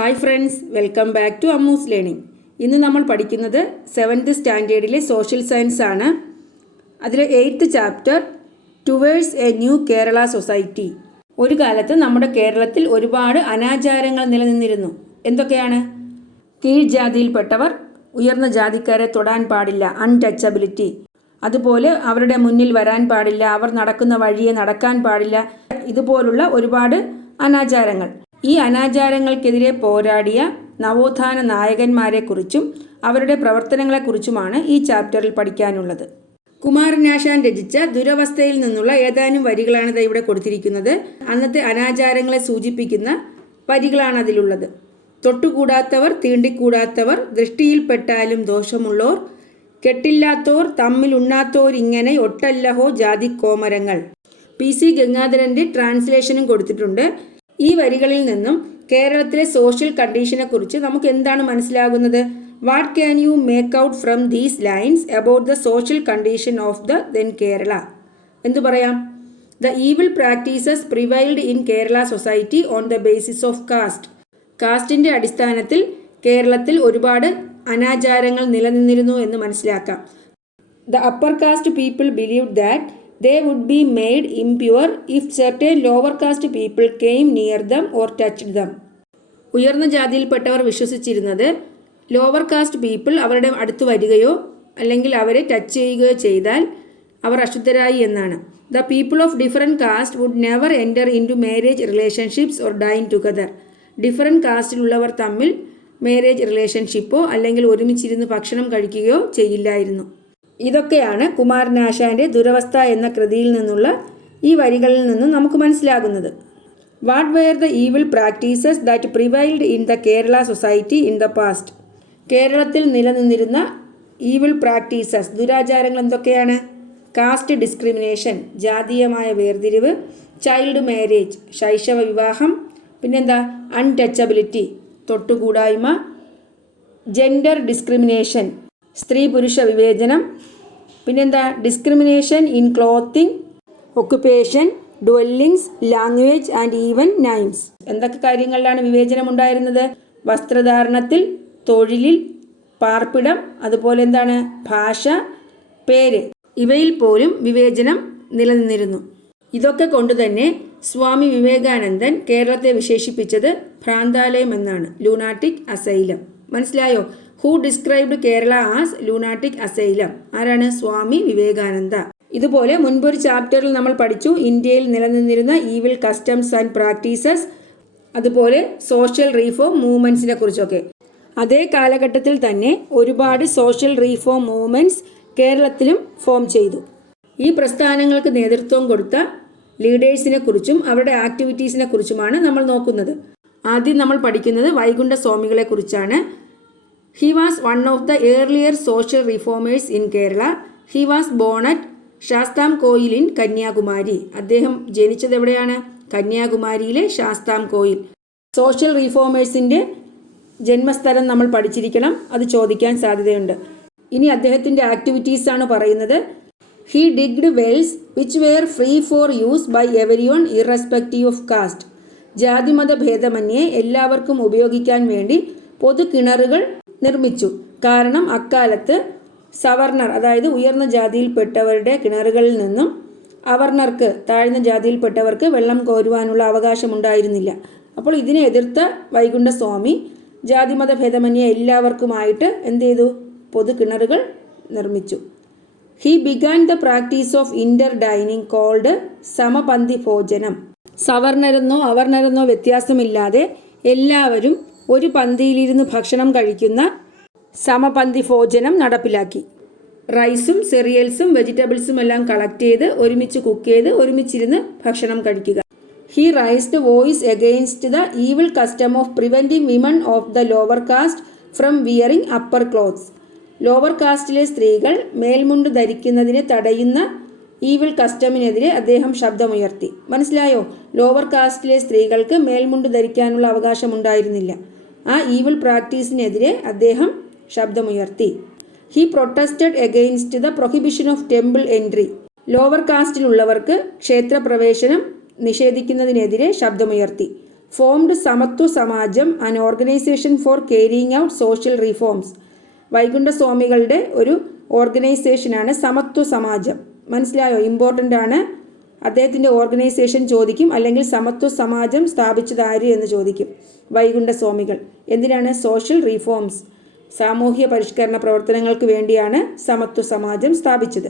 Hi friends, welcome back to Ammu's learning. ഇന്ന് നമ്മൾ പഠിക്കുന്നത് 7th സ്റ്റാൻഡേർഡിലെ സോഷ്യൽ സയൻസ് ആണ്. അതിലെ 8th chapter towards A new Kerala society. ഒരു കാലത്ത് നമ്മുടെ കേരളത്തിൽ ഒരുപാട് അനാചാരങ്ങൾ നിലനിന്നിരുന്നു. എന്തൊക്കെയാണ്? കീഴ്ജാതിയിൽപ്പെട്ടവർ ഉയർന്ന ജാതിക്കാരെ തൊടാൻ പാടില്ല, അൺടച്ചബിലിറ്റി. അതുപോലെ അവരുടെ മുന്നിൽ വരാൻ പാടില്ല, അവർ നടക്കുന്ന വഴിയെ നടക്കാൻ പാടില്ല, ഇതുപോലുള്ള ഒരുപാട് അനാചാരങ്ങൾ. ഈ അനാചാരങ്ങൾക്കെതിരെ പോരാടിയ നവോത്ഥാന നായകന്മാരെക്കുറിച്ചും അവരുടെ പ്രവർത്തനങ്ങളെക്കുറിച്ചുമാണ് ഈ ചാപ്റ്ററിൽ പഠിക്കാനുള്ളത്. കുമാരനാശാൻ രചിച്ച ദുരവസ്ഥയിൽ നിന്നുള്ള ഏതാനും വരികളാണ് ഇവിടെ കൊടുത്തിരിക്കുന്നത്. അന്നത്തെ അനാചാരങ്ങളെ സൂചിപ്പിക്കുന്ന വരികളാണ് അതിലുള്ളത്. തൊട്ടുകൂടാത്തവർ, തീണ്ടിക്കൂടാത്തവർ, ദൃഷ്ടിയിൽപ്പെട്ടാലും ദോഷമുള്ളോർ, കെട്ടില്ലാത്തോർ, തമ്മിലുണ്ണാത്തോർ, ഇങ്ങനെ ഒട്ടല്ലഹോ ജാതിക്കോമരങ്ങൾ. PC ഗംഗാധരൻ്റെ ട്രാൻസ്ലേഷനും കൊടുത്തിട്ടുണ്ട്. ഈ വരികളിൽ നിന്നും കേരളത്തിലെ സോഷ്യൽ കണ്ടീഷനെ കുറിച്ച് നമുക്ക് എന്താണ് മനസ്സിലാകുന്നത്? What can you make out from these lines about the social condition of the then Kerala? എന്തു പറയാം? The evil practices prevailed in Kerala society on the basis of caste. കാസ്റ്റിൻ്റെ അടിസ്ഥാനത്തിൽ കേരളത്തിൽ ഒരുപാട് അനാചാരങ്ങൾ നിലനിന്നിരുന്നു എന്ന് മനസ്സിലാക്കാം. The upper caste people believed that they would be made impure if certain lower caste people came near them or touched them. ഉയർന്ന ജാതിയിൽപ്പെട്ടവർ വിശ്വസിച്ചിരുന്നത് lower cast people അവരുടെ അടുത്ത് വരികയോ അല്ലെങ്കിൽ അവരെ ടച്ച് ചെയ്യുകയോ ചെയ്താൽ അവർ അശുദ്ധരായി എന്നാണ്. The people of different caste would never enter into marriage relationships or dine together. Different കാസ്റ്റിലുള്ളവർ തമ്മിൽ മാരേജ് റിലേഷൻഷിപ്പോ അല്ലെങ്കിൽ ഒരുമിച്ചിരുന്ന് ഭക്ഷണം കഴിക്കുകയോ ചെയ്യില്ലായിരുന്നു. ഇതൊക്കെയാണ് കുമാരനാശാൻ്റെ ദുരവസ്ഥ എന്ന കൃതിയിൽ നിന്നുള്ള ഈ വരികളിൽ നിന്നും നമുക്ക് മനസ്സിലാകുന്നത്. What where the evil practices that prevailed in the Kerala society in the past. കേരളത്തിൽ നിലനിന്നിരുന്ന ഈവിൾ പ്രാക്ടീസസ്, ദുരാചാരങ്ങൾ എന്തൊക്കെയാണ്? കാസ്റ്റ് ഡിസ്ക്രിമിനേഷൻ, ജാതീയമായ വേർതിരിവ്, ചൈൽഡ് മാരേജ്, ശൈശവ വിവാഹം, പിന്നെന്താ അൺടച്ചബിലിറ്റി, തൊട്ടുകൂടായ്മ, ജെൻഡർ ഡിസ്ക്രിമിനേഷൻ, സ്ത്രീ പുരുഷ വിവേചനം, പിന്നെന്താ discrimination in clothing, occupation, dwellings, language and even names. എന്തൊക്കെ കാര്യങ്ങളിലാണ് വിവേചനം ഉണ്ടായിരുന്നത്? വസ്ത്രധാരണത്തിൽ, തൊഴിലിൽ, പാർപ്പിടം, അതുപോലെ എന്താണ് ഭാഷ, പേര്, ഇവയിൽ പോലും വിവേചനം നിലനിന്നിരുന്നു. ഇതൊക്കെ കൊണ്ടുതന്നെ സ്വാമി വിവേകാനന്ദൻ കേരളത്തെ വിശേഷിപ്പിച്ചത് ഭ്രാന്താലയം എന്നാണ്, ലൂനാറ്റിക് അസൈലം. മനസ്സിലായോ? Who described Kerala as lunatic asylum? ആരാണ്? സ്വാമി വിവേകാനന്ദ. ഇതുപോലെ മുൻപൊരു ചാപ്റ്ററിൽ നമ്മൾ പഠിച്ചു ഇന്ത്യയിൽ നിലനിന്നിരുന്ന ഈവിൾ കസ്റ്റംസ് ആൻഡ് പ്രാക്ടീസസ്, അതുപോലെ സോഷ്യൽ റീഫോം മൂവ്മെൻറ്റ്സിനെ കുറിച്ചൊക്കെ. അതേ കാലഘട്ടത്തിൽ തന്നെ ഒരുപാട് സോഷ്യൽ റീഫോം മൂവ്മെൻറ്റ്സ് കേരളത്തിലും ഫോം ചെയ്തു. ഈ പ്രസ്ഥാനങ്ങൾക്ക് നേതൃത്വം കൊടുത്ത ലീഡേഴ്സിനെ കുറിച്ചും അവരുടെ ആക്ടിവിറ്റീസിനെ കുറിച്ചുമാണ് നമ്മൾ നോക്കുന്നത്. ആദ്യം നമ്മൾ പഠിക്കുന്നത് വൈകുണ്ഠ സ്വാമികളെ കുറിച്ചാണ്. He was one of the earlier social reformers in Kerala. He was born at Sasthamkoil in Kanyakumari. അദ്ദേഹം ജനിച്ചത് എവിടെയാണ്? കന്യാകുമാരിയിലെ ശാസ്താംകോയിൽ. സോഷ്യൽ റീഫോമേഴ്സിൻ്റെ ജന്മസ്ഥലം നമ്മൾ പഠിച്ചിരിക്കണം, അത് ചോദിക്കാൻ സാധ്യതയുണ്ട്. ഇനി അദ്ദേഹത്തിൻ്റെ ആക്ടിവിറ്റീസാണ് പറയുന്നത്. He digged wells which were free for use by everyone irrespective of caste. ജാതിമത ഭേദമന്യേ എല്ലാവർക്കും ഉപയോഗിക്കാൻ വേണ്ടി പൊതു കിണറുകൾ നിർമ്മിച്ചു. കാരണം അക്കാലത്ത് സവർണർ, അതായത് ഉയർന്ന ജാതിയിൽപ്പെട്ടവരുടെ കിണറുകളിൽ നിന്നും അവർണർക്ക്, താഴ്ന്ന ജാതിയിൽപ്പെട്ടവർക്ക് വെള്ളം കോരുവാനുള്ള അവകാശമുണ്ടായിരുന്നില്ല. അപ്പോൾ ഇതിനെ എതിർത്ത വൈകുണ്ഠസ്വാമി ജാതിമത ഭേദമന്യേ എല്ലാവർക്കുമായിട്ട് എന്ത് ചെയ്തു? പൊതു കിണറുകൾ നിർമ്മിച്ചു. He began the practice of inter dining called samapanthi bhojanam. സവർണരെന്നോ അവർണരെന്നോ വ്യത്യാസമില്ലാതെ എല്ലാവരും ഒരു പന്തിയിലിരുന്ന് ഭക്ഷണം കഴിക്കുന്ന സമപന്തി ഭോജനം നടപ്പിലാക്കി. റൈസും സെറിയൽസും വെജിറ്റബിൾസും എല്ലാം കളക്ട് ചെയ്ത് ഒരുമിച്ച് കുക്ക് ചെയ്ത് ഒരുമിച്ചിരുന്ന് ഭക്ഷണം കഴിക്കുക. He raised voice against the evil custom of preventing women of the lower caste from wearing upper clothes. Lower കാസ്റ്റിലെ സ്ത്രീകൾ മേൽമുണ്ട് ധരിക്കുന്നതിനെ തടയുന്ന ഈവിൾ കസ്റ്റമിനെതിരെ അദ്ദേഹം ശബ്ദമുയർത്തി. മനസ്സിലായോ? ലോവർ കാസ്റ്റിലെ സ്ത്രീകൾക്ക് മേൽമുണ്ട് ധരിക്കാനുള്ള അവകാശമുണ്ടായിരുന്നില്ല. ആ ഈവിൾ പ്രാക്ടീസിനെതിരെ അദ്ദേഹം ശബ്ദമുയർത്തി. He protested against the prohibition of temple entry. Lower കാസ്റ്റിലുള്ളവർക്ക് ക്ഷേത്രപ്രവേശനം നിഷേധിക്കുന്നതിനെതിരെ ശബ്ദമുയർത്തി. Formed Samathwa Samajam an organization for carrying out social reforms. വൈകുണ്ഠസ്വാമികളുടെ ഒരു ഓർഗനൈസേഷനാണ് സമത്വ സമാജം. മനസ്സിലായോ? ഇമ്പോർട്ടൻ്റ് ആണ്. അദ്ദേഹത്തിൻ്റെ ഓർഗനൈസേഷൻ ചോദിക്കും, അല്ലെങ്കിൽ സമത്വ സമാജം സ്ഥാപിച്ചത് ആര് എന്ന് ചോദിക്കും. വൈകുണ്ഠസ്വാമികൾ. എന്തിനാണ്? സോഷ്യൽ റിഫോംസ്, സാമൂഹ്യ പരിഷ്കരണ പ്രവർത്തനങ്ങൾക്ക് വേണ്ടിയാണ് സമത്വ സമാജം സ്ഥാപിച്ചത്.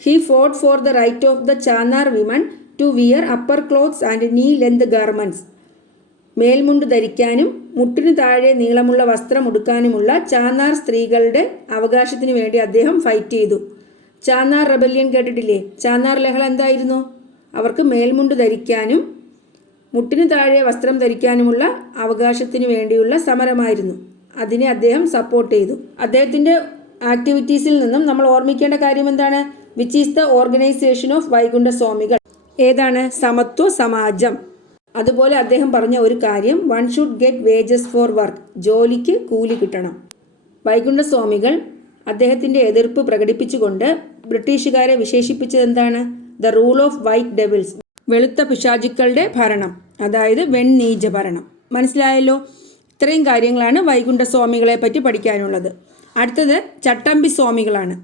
He fought for the right of the Channar women to wear upper clothes and knee length garments. മേൽമുണ്ട് ധരിക്കാനും മുട്ടിനു താഴെ നീളമുള്ള വസ്ത്രം ഉടുക്കാനുമുള്ള ചാന്നാർ സ്ത്രീകളുടെ അവകാശത്തിനു വേണ്ടി അദ്ദേഹം ഫൈറ്റ് ചെയ്തു. ചാന്നാർ റെബല്യൻ കേട്ടിട്ടില്ലേ? ചാന്നാർ ലഹള എന്തായിരുന്നു? അവർക്ക് മേൽമുണ്ട് ധരിക്കാനും മുട്ടിനു താഴെ വസ്ത്രം ധരിക്കാനുമുള്ള അവകാശത്തിനു വേണ്ടിയുള്ള സമരമായിരുന്നു. അതിനെ അദ്ദേഹം സപ്പോർട്ട് ചെയ്തു. അദ്ദേഹത്തിൻ്റെ ആക്ടിവിറ്റീസിൽ നിന്നും നമ്മൾ ഓർമ്മിക്കേണ്ട കാര്യം എന്താണ്? Which is the organization of Vaikunda Swamikal. ഏതാണ്? സമത്വ സമാജം. അതുപോലെ അദ്ദേഹം പറഞ്ഞ ഒരു കാര്യം, one should get wages for work, ജോലിക്ക് കൂലി കിട്ടണം. വൈകുണ്ഠസ്വാമികൾ അദ്ദേഹത്തിൻ്റെ എതിർപ്പ് പ്രകടിപ്പിച്ചുകൊണ്ട് ബ്രിട്ടീഷുകാരെ വിശേഷിപ്പിച്ചത് എന്താണ്? The rule of white devils, വെളുത്ത പിശാചുക്കളുടെ ഭരണം, അതായത് വെണ്ണീച ഭരണം. മനസ്സിലായല്ലോ? ഇത്രയും കാര്യങ്ങളാണ് വൈകുണ്ഠസ്വാമികളെ പറ്റി പഠിക്കാനുള്ളത്. അടുത്തത് ചട്ടമ്പി സ്വാമികളാണ്.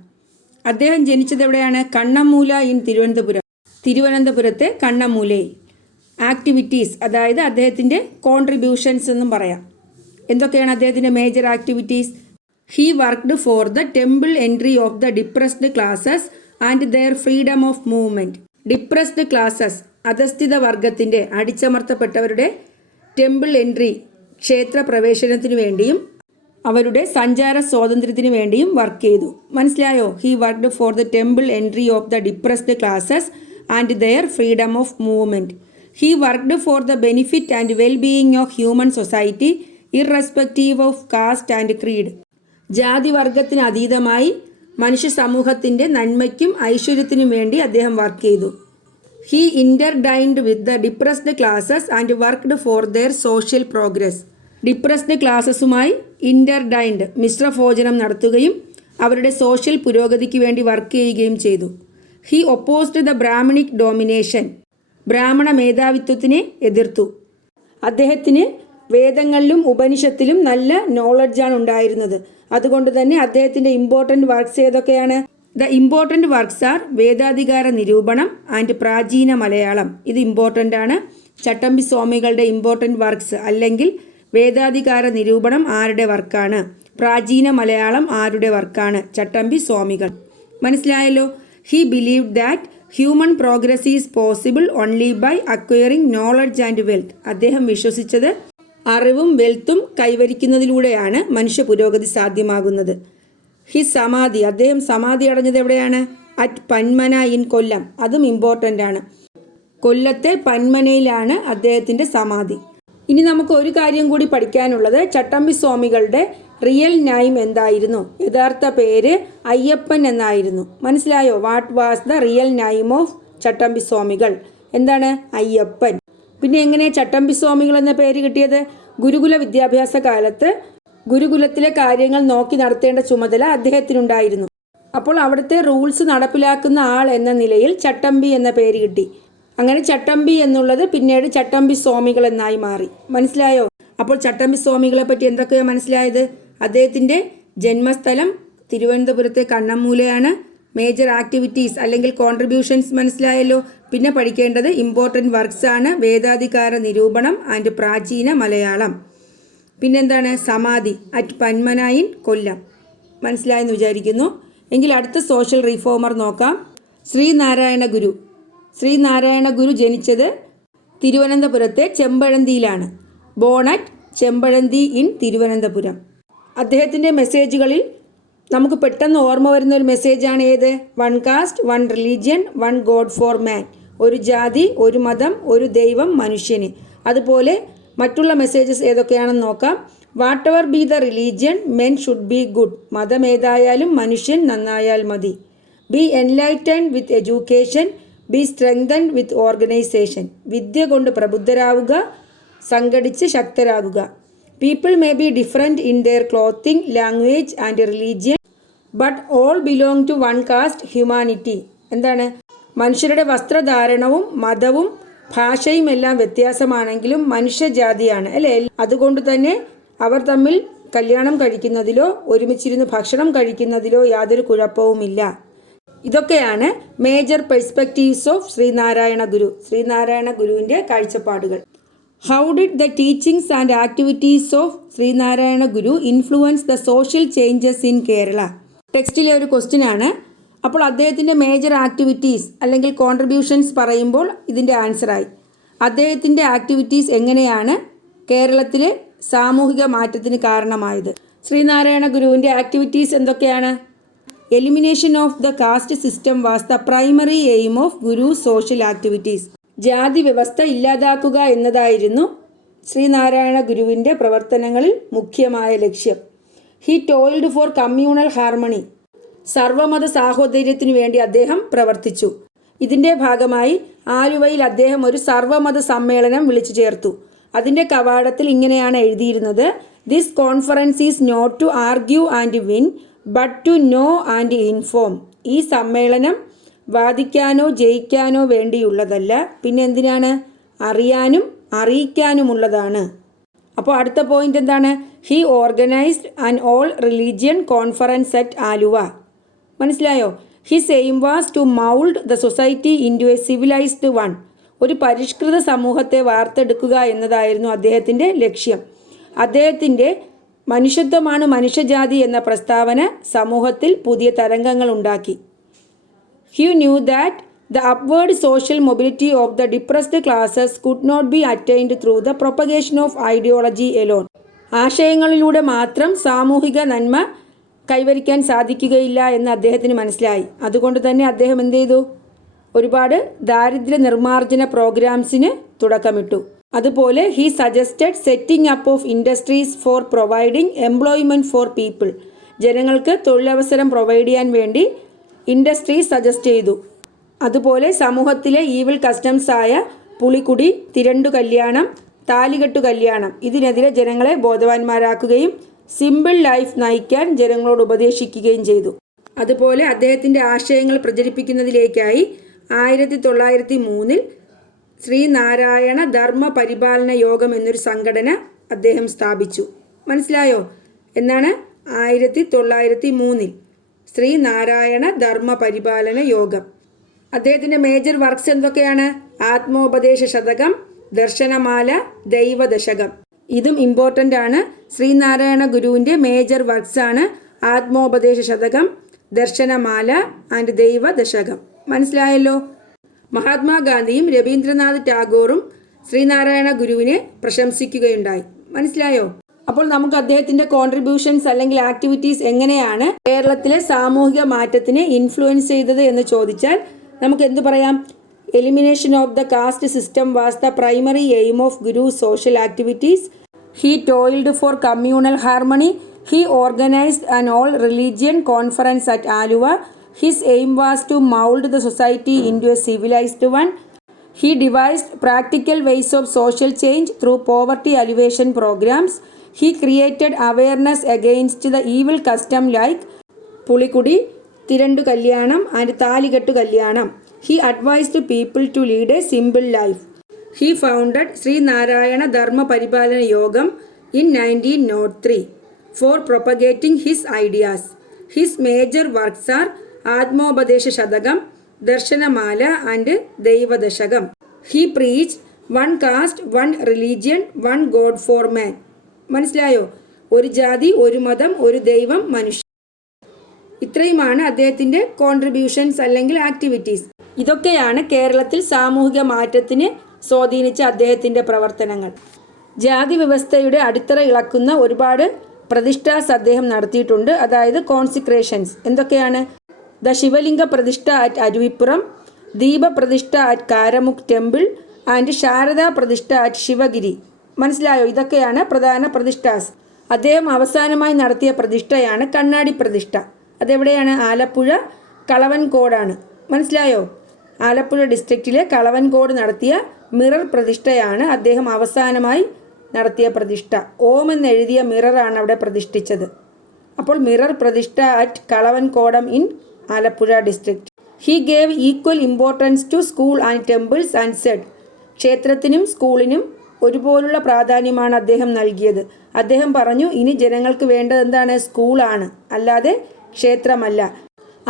അദ്ദേഹം ജനിച്ചത് എവിടെയാണ്? കണ്ണമ്മൂല ഇൻ തിരുവനന്തപുരം. തിരുവനന്തപുരത്തെ കണ്ണമ്മൂലയിൽ. ആക്ടിവിറ്റീസ്, അതായത് അദ്ദേഹത്തിൻ്റെ കോൺട്രിബ്യൂഷൻസ് എന്നും പറയാം. എന്തൊക്കെയാണ് അദ്ദേഹത്തിൻ്റെ major activities? He worked for the temple entry of the depressed classes and their freedom of movement. Depressed classes, അധസ്ഥിത വർഗത്തിൻ്റെ, അടിച്ചമർത്തപ്പെട്ടവരുടെ ടെമ്പിൾ എൻട്രി, ക്ഷേത്ര പ്രവേശനത്തിനു വേണ്ടിയും അവരുടെ സഞ്ചാര സ്വാതന്ത്ര്യത്തിനു വേണ്ടിയും വർക്ക് ചെയ്തു. മനസ്സിലായോ? He worked for the temple entry of the depressed classes and their freedom of movement. He worked for the benefit and wellbeing of human society irrespective of caste and creed. ജാതിവർഗത്തിന് അതീതമായി മനുഷ്യ സമൂഹത്തിൻ്റെ നന്മയ്ക്കും ഐശ്വര്യത്തിനും വേണ്ടി അദ്ദേഹം വർക്ക് ചെയ്തു. He interdined with the depressed classes and worked for their social progress. Depressed ക്ലാസസുമായി ഇൻ്റർഡൈൻഡ്, മിശ്രഭോജനം നടത്തുകയും അവരുടെ സോഷ്യൽ പുരോഗതിക്ക് വേണ്ടി വർക്ക് ചെയ്യുകയും ചെയ്തു. He opposed the Brahmanic domination, ബ്രാഹ്മണ മേധാവിത്വത്തിനെ എതിർത്തു. അദ്ദേഹത്തിന് വേദങ്ങളിലും ഉപനിഷത്തിലും നല്ല നോളജാണ് ഉണ്ടായിരുന്നത്. അതുകൊണ്ട് തന്നെ അദ്ദേഹത്തിൻ്റെ ഇമ്പോർട്ടൻ്റ് വർക്ക്സ് ഏതൊക്കെയാണ്? ദ ഇമ്പോർട്ടൻ്റ് വർക്ക്സ് ആർ വേദാധികാര നിരൂപണം ആൻഡ് പ്രാചീന മലയാളം. ഇത് ഇമ്പോർട്ടൻ്റ് ആണ്. ചട്ടമ്പി സ്വാമികളുടെ ഇമ്പോർട്ടൻ്റ് വർക്ക്സ്, അല്ലെങ്കിൽ വേദാധികാര നിരൂപണം ആരുടെ വർക്കാണ്? പ്രാചീന മലയാളം ആരുടെ വർക്കാണ്? ചട്ടമ്പി സ്വാമികൾ. മനസ്സിലായല്ലോ? He believed that human progress is possible only by acquiring knowledge and wealth. അദ്ദേഹം വിശ്വസിച്ചത് അറിവും വെൽത്തും കൈവരിക്കുന്നതിലൂടെയാണ് മനുഷ്യ പുരോഗതി സാധ്യമാകുന്നത്. ഹി സമാധി, അദ്ദേഹം സമാധി അടഞ്ഞത് എവിടെയാണ്? അറ്റ് പന്മന ഇൻ കൊല്ലം. അതും ഇമ്പോർട്ടൻ്റ് ആണ്. കൊല്ലത്തെ പന്മനയിലാണ് അദ്ദേഹത്തിൻ്റെ സമാധി. ഇനി നമുക്ക് ഒരു കാര്യം കൂടി പഠിക്കാനുള്ളത്, ചട്ടമ്പി സ്വാമികളുടെ റിയൽ നെയിം എന്തായിരുന്നു? യഥാർത്ഥ പേര് അയ്യപ്പൻ എന്നായിരുന്നു. മനസ്സിലായോ? What was the real name of Chattampi Swamikal? എന്താണ്? അയ്യപ്പൻ. പിന്നെ എങ്ങനെ ചട്ടമ്പി സ്വാമികൾ എന്ന പേര് കിട്ടിയത്? ഗുരുകുല വിദ്യാഭ്യാസ കാലത്ത് ഗുരുകുലത്തിലെ കാര്യങ്ങൾ നോക്കി നടത്തേണ്ട ചുമതല അദ്ദേഹത്തിനുണ്ടായിരുന്നു. അപ്പോൾ അവിടുത്തെ റൂൾസ് നടപ്പിലാക്കുന്ന ആൾ എന്ന നിലയിൽ ചട്ടമ്പി എന്ന പേര് കിട്ടി. അങ്ങനെ ചട്ടമ്പി എന്നുള്ളത് പിന്നീട് ചട്ടമ്പി സ്വാമികൾ എന്നായി മാറി. മനസ്സിലായോ? അപ്പോൾ ചട്ടമ്പി സ്വാമികളെ പറ്റി എന്തൊക്കെയാണ് മനസ്സിലായത്? അദ്ദേഹത്തിൻ്റെ ജന്മസ്ഥലം തിരുവനന്തപുരത്തെ കണ്ണമ്മൂലയാണ്. മേജർ ആക്ടിവിറ്റീസ് അല്ലെങ്കിൽ കോൺട്രിബ്യൂഷൻസ് മനസ്സിലായല്ലോ. പിന്നെ പഠിക്കേണ്ടത് ഇമ്പോർട്ടൻ്റ് വർക്ക്സ് ആണ്. വേദാധികാര നിരൂപണം ആൻഡ് പ്രാചീന മലയാളം. പിന്നെന്താണ്? സമാധി അറ്റ് പന്മന ഇൻ കൊല്ലം. മനസ്സിലായെന്ന് വിചാരിക്കുന്നു. എങ്കിൽ അടുത്ത സോഷ്യൽ റിഫോമർ നോക്കാം. ശ്രീനാരായണ ഗുരു. ശ്രീനാരായണ ഗുരു ജനിച്ചത് തിരുവനന്തപുരത്തെ ചെമ്പഴന്തിയിലാണ്. Born at Chempazhanthi in Thiruvananthapuram. അദ്ദേഹത്തിൻ്റെ മെസ്സേജുകളിൽ നമുക്ക് പെട്ടെന്ന് ഓർമ്മ വരുന്ന ഒരു മെസ്സേജാണ് ഏത്? One caste, one religion, one God for man. ഒരു ജാതി, ഒരു മതം, ഒരു ദൈവം മനുഷ്യന്. അതുപോലെ മറ്റുള്ള മെസ്സേജസ് ഏതൊക്കെയാണെന്ന് നോക്കാം. Whatever be the religion, men should be good. മതം ഏതായാലും മനുഷ്യൻ നന്നായാൽ മതി. Be enlightened with education, be strengthened with organization. വിദ്യ കൊണ്ട് പ്രബുദ്ധരാവുക, സംഘടിച്ച് ശക്തരാകുക. People may be different in their clothing, language and religion, but all belong to one caste, humanity. എന്താണ്? മനുഷ്യരുടെ വസ്ത്രധാരണവും മതവും ഭാഷയും എല്ലാം വ്യത്യാസമാണെങ്കിലും മനുഷ്യജാതിയാണ് അല്ലേ? അതുകൊണ്ട് തന്നെ അവർ തമ്മിൽ കല്യാണം കഴിക്കുന്നതിലോ ഒരുമിച്ചിരുന്ന് ഭക്ഷണം കഴിക്കുന്നതിലോ യാതൊരു കുഴപ്പവുമില്ല. ഇതൊക്കെയാണ് major perspectives of Sree Narayana Guru, Sree Narayana ഗുരുവിൻ്റെ കാഴ്ചപ്പാടുകൾ. How did the teachings and activities of Sree Narayana Guru influence the social changes in Kerala? ടെക്സ്റ്റിലെ ഒരു ക്വസ്റ്റ്യൻ ആണ്. അപ്പോൾ അദ്ദേഹത്തിൻ്റെ മേജർ ആക്ടിവിറ്റീസ് അല്ലെങ്കിൽ കോൺട്രിബ്യൂഷൻസ് പറയുമ്പോൾ ഇതിൻ്റെ ആൻസറായി അദ്ദേഹത്തിൻ്റെ ആക്ടിവിറ്റീസ് എങ്ങനെയാണ് കേരളത്തിലെ സാമൂഹിക മാറ്റത്തിന് കാരണമായത്. ശ്രീനാരായണ ഗുരുവിൻ്റെ ആക്ടിവിറ്റീസ് എന്തൊക്കെയാണ്? Elimination of the caste system was the primary aim of Guru social activities. ജാതി വ്യവസ്ഥ ഇല്ലാതാക്കുക എന്നതായിരുന്നു ശ്രീനാരായണ ഗുരുവിൻ്റെ പ്രവർത്തനങ്ങളിൽ മുഖ്യമായ ലക്ഷ്യം. He toiled for communal harmony. സർവമത സാഹോദര്യത്തിനു വേണ്ടി അദ്ദേഹം പ്രവർത്തിച്ചു. ഇതിൻ്റെ ഭാഗമായി ആലുവയിൽ അദ്ദേഹം ഒരു സർവമത സമ്മേളനം വിളിച്ചു ചേർത്തു. അതിൻ്റെ കവാടത്തിൽ ഇങ്ങനെയാണ് എഴുതിയിരുന്നത്: this conference is not to argue and win but to know and inform. ഈ സമ്മേളനം വാദിക്കാനോ ജയിക്കാനോ വേണ്ടിയുള്ളതല്ല, പിന്നെ എന്തിനാണ്? അറിയാനും അറിയിക്കാനുമുള്ളതാണ്. അപ്പോൾ അടുത്ത പോയിന്റ് എന്താണ്? He organised an all religion conference at Aluva. മനസ്സിലായോ? His aim was to mould the society into a civilised one. ഒരു പരിഷ്കൃത സമൂഹത്തെ വാർത്തെടുക്കുക എന്നതായിരുന്നു അദ്ദേഹത്തിൻ്റെ ലക്ഷ്യം. അദ്ദേഹത്തിൻ്റെ മനുഷ്യത്വമാണ് മനുഷ്യജാതി എന്ന പ്രസ്താവന സമൂഹത്തിൽ പുതിയ തരംഗങ്ങൾ ഉണ്ടാക്കി. He knew that the upward social mobility of the depressed classes could not be attained through the propagation of ideology alone. ആശയങ്ങളിലൂടെ മാത്രം സാമൂഹിക നന്മ കൈവരിക്കാൻ സാധിക്കുകയില്ല എന്ന് അദ്ദേഹത്തിന് മനസ്സിലായി. അതുകൊണ്ട് തന്നെ അദ്ദേഹം എന്ത് ചെയ്തു? ഒരുപാട് ദാരിദ്ര്യ നിർമ്മാർജ്ജന പ്രോഗ്രാംസിന് തുടക്കമിട്ടു. അതുപോലെ he suggested setting up of industries for providing employment for people. ജനങ്ങൾക്ക് തൊഴിലവസരം പ്രൊവൈഡ് ചെയ്യാൻ വേണ്ടി ഇൻഡസ്ട്രീസ് സജസ്റ്റ് ചെയ്തു. അതുപോലെ സമൂഹത്തിലെ ഈവിൾ കസ്റ്റംസായ പുളിക്കുടി, തിരണ്ടു കല്യാണം, താലികെട്ടു കല്യാണം ഇതിനെതിരെ ജനങ്ങളെ ബോധവാന്മാരാക്കുകയും സിമ്പിൾ ലൈഫ് നയിക്കാൻ ജനങ്ങളോട് ഉപദേശിക്കുകയും ചെയ്തു. അതുപോലെ അദ്ദേഹത്തിൻ്റെ ആശയങ്ങൾ പ്രചരിപ്പിക്കുന്നതിലേക്കായി 1903 ശ്രീനാരായണ ധർമ്മ പരിപാലന യോഗം എന്നൊരു സംഘടന അദ്ദേഹം സ്ഥാപിച്ചു. മനസ്സിലായോ? എന്നാണ് 1903 ശ്രീനാരായണ ധർമ്മ പരിപാലന യോഗം. അദ്ദേഹത്തിൻ്റെ മേജർ വർക്ക്സ് എന്തൊക്കെയാണ്? ആത്മോപദേശ ശതകം, ദർശനമാല, ദൈവദശകം. ഇതും ഇമ്പോർട്ടൻ്റ് ആണ്. ശ്രീനാരായണ ഗുരുവിൻ്റെ മേജർ വർക്ക്സ് ആണ് ആത്മോപദേശ ശതകം, ദർശനമാല ആൻഡ് ദൈവദശകം. മനസ്സിലായല്ലോ? മഹാത്മാഗാന്ധിയും രവീന്ദ്രനാഥ് ടാഗോറും ശ്രീനാരായണ ഗുരുവിനെ പ്രശംസിക്കുകയുണ്ടായി. മനസ്സിലായോ? അപ്പോൾ നമുക്ക് അദ്ദേഹത്തിൻ്റെ കോൺട്രിബ്യൂഷൻസ് അല്ലെങ്കിൽ ആക്ടിവിറ്റീസ് എങ്ങനെയാണ് കേരളത്തിലെ സാമൂഹിക മാറ്റത്തിനെ ഇൻഫ്ലുവൻസ് ചെയ്തത് എന്ന് ചോദിച്ചാൽ നമുക്ക് എന്ത് പറയാം? Elimination of the caste system was the primary aim of Guru social activities. He toiled for communal harmony. He organized an all-religion conference at Aluva. His aim was to mold the society into a civilized one. He devised practical ways of social change through poverty alleviation programs. He created awareness against the evil custom like Pulikudi, Thirandu Kalyanam and Thalikettu Kalyanam. He advised people to lead a simple life. He founded Sri Narayana Dharma Paripalana Yogam in 1903. for propagating his ideas. His major works are Atmobadesha Shadagam, Darshanamala and Deivadashagam. He preached one caste, one religion, one God for man. മനസ്സിലായോ? ഒരു ജാതി, ഒരു മതം, ഒരു ദൈവം, മനുഷ്യൻ. ഇത്രയുമാണ് അദ്ദേഹത്തിൻ്റെ കോൺട്രിബ്യൂഷൻസ് അല്ലെങ്കിൽ ആക്ടിവിറ്റീസ്. ഇതൊക്കെയാണ് കേരളത്തിൽ സാമൂഹിക മാറ്റത്തിന് സ്വാധീനിച്ച അദ്ദേഹത്തിൻ്റെ പ്രവർത്തനങ്ങൾ. ജാതി വ്യവസ്ഥയുടെ അടിത്തറ ഇളക്കുന്ന ഒരുപാട് പ്രതിഷ്ഠാസ് അദ്ദേഹം നടത്തിയിട്ടുണ്ട്. അതായത് കോൺസിക്രേഷൻസ്. എന്തൊക്കെയാണ്? ദ ശിവലിംഗ പ്രതിഷ്ഠ അറ്റ് അരുവിപ്പുറം, ദീപ പ്രതിഷ്ഠ അറ്റ് കാരമുക് ടെമ്പിൾ ആൻഡ് ശാരദാ പ്രതിഷ്ഠ അറ്റ് ശിവഗിരി. മനസ്സിലായോ? ഇതൊക്കെയാണ് പ്രധാന പ്രതിഷ്ഠാസ്. അദ്ദേഹം അവസാനമായി നടത്തിയ പ്രതിഷ്ഠയാണ് കണ്ണാടി പ്രതിഷ്ഠ. അതെവിടെയാണ്? ആലപ്പുഴ കളവൻകോടാണ്. മനസ്സിലായോ? ആലപ്പുഴ ഡിസ്ട്രിക്റ്റിലെ കളവൻകോട് നടത്തിയ മിറർ പ്രതിഷ്ഠയാണ് അദ്ദേഹം അവസാനമായി നടത്തിയ പ്രതിഷ്ഠ. ഓം എന്നെഴുതിയ മിററാണ് അവിടെ പ്രതിഷ്ഠിച്ചത്. അപ്പോൾ മിറർ പ്രതിഷ്ഠ at Kalavamkodam in Alappuzha district. He gave equal importance to school and temples and said ക്ഷേത്രത്തിനും സ്കൂളിനും ഒരുപോലുള്ള പ്രാധാന്യമാണ് അദ്ദേഹം നൽകിയത്. അദ്ദേഹം പറഞ്ഞു, ഇനി ജനങ്ങൾക്ക് വേണ്ടത് എന്താണ്? സ്കൂളാണ്, അല്ലാതെ ക്ഷേത്രമല്ല.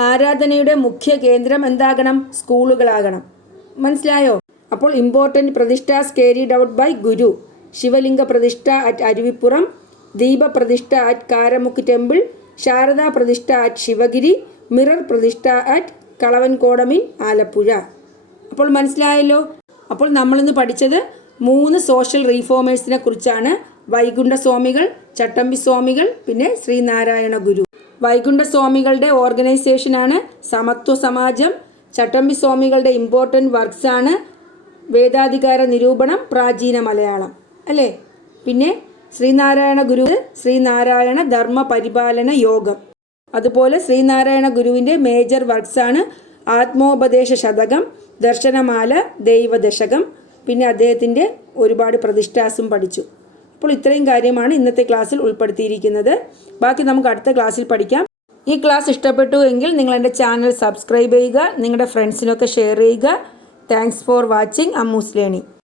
ആരാധനയുടെ മുഖ്യ കേന്ദ്രം എന്താകണം? സ്കൂളുകളാകണം. മനസ്സിലായോ? അപ്പോൾ ഇമ്പോർട്ടൻറ്റ് പ്രതിഷ്ഠാസ് കേരിഡ് ഔട്ട് ബൈ ഗുരു. ശിവലിംഗ പ്രതിഷ്ഠ അറ്റ് അരുവിപ്പുറം, ദീപ പ്രതിഷ്ഠ അറ്റ് കാരമുക്ക് ടെമ്പിൾ, ശാരദാ പ്രതിഷ്ഠ അറ്റ് ശിവഗിരി, മിറർ പ്രതിഷ്ഠ അറ്റ് കളവൻകോടമിൻ ആലപ്പുഴ. അപ്പോൾ മനസ്സിലായല്ലോ. അപ്പോൾ നമ്മളിന്ന് പഠിച്ചത് 3 സോഷ്യൽ റീഫോമേഴ്സിനെ കുറിച്ചാണ്. വൈകുണ്ഠ സ്വാമികൾ, ചട്ടമ്പി സ്വാമികൾ, പിന്നെ ശ്രീനാരായണ ഗുരു. വൈകുണ്ഠ സ്വാമികളുടെ ഓർഗനൈസേഷനാണ് സമത്വ സമാജം. ചട്ടമ്പി സ്വാമികളുടെ ഇമ്പോർട്ടൻറ്റ് വർക്ക്സാണ് വേദാധികാര നിരൂപണം, പ്രാചീന മലയാളം, അല്ലേ? പിന്നെ ശ്രീനാരായണ ഗുരു ശ്രീനാരായണ ധർമ്മ പരിപാലന യോഗം. അതുപോലെ ശ്രീനാരായണ ഗുരുവിൻ്റെ മേജർ വർക്ക്സാണ് ആത്മോപദേശ ശതകം, ദർശനമാല, ദൈവദശകം. പിന്നെ അദ്ദേഹത്തിൻ്റെ ഒരുപാട് പ്രതിഷ്ഠാസും പഠിച്ചു. അപ്പോൾ ഇത്രയും കാര്യമാണ് ഇന്നത്തെ ക്ലാസ്സിൽ ഉൾപ്പെടുത്തിയിരിക്കുന്നത്. ബാക്കി നമുക്ക് അടുത്ത ക്ലാസ്സിൽ പഠിക്കാം. ഈ ക്ലാസ് ഇഷ്ടപ്പെട്ടു എങ്കിൽ നിങ്ങൾ എൻ്റെ ചാനൽ സബ്സ്ക്രൈബ് ചെയ്യുക, നിങ്ങളുടെ ഫ്രണ്ട്സിനൊക്കെ ഷെയർ ചെയ്യുക. Thanks for watching Ammu's learning.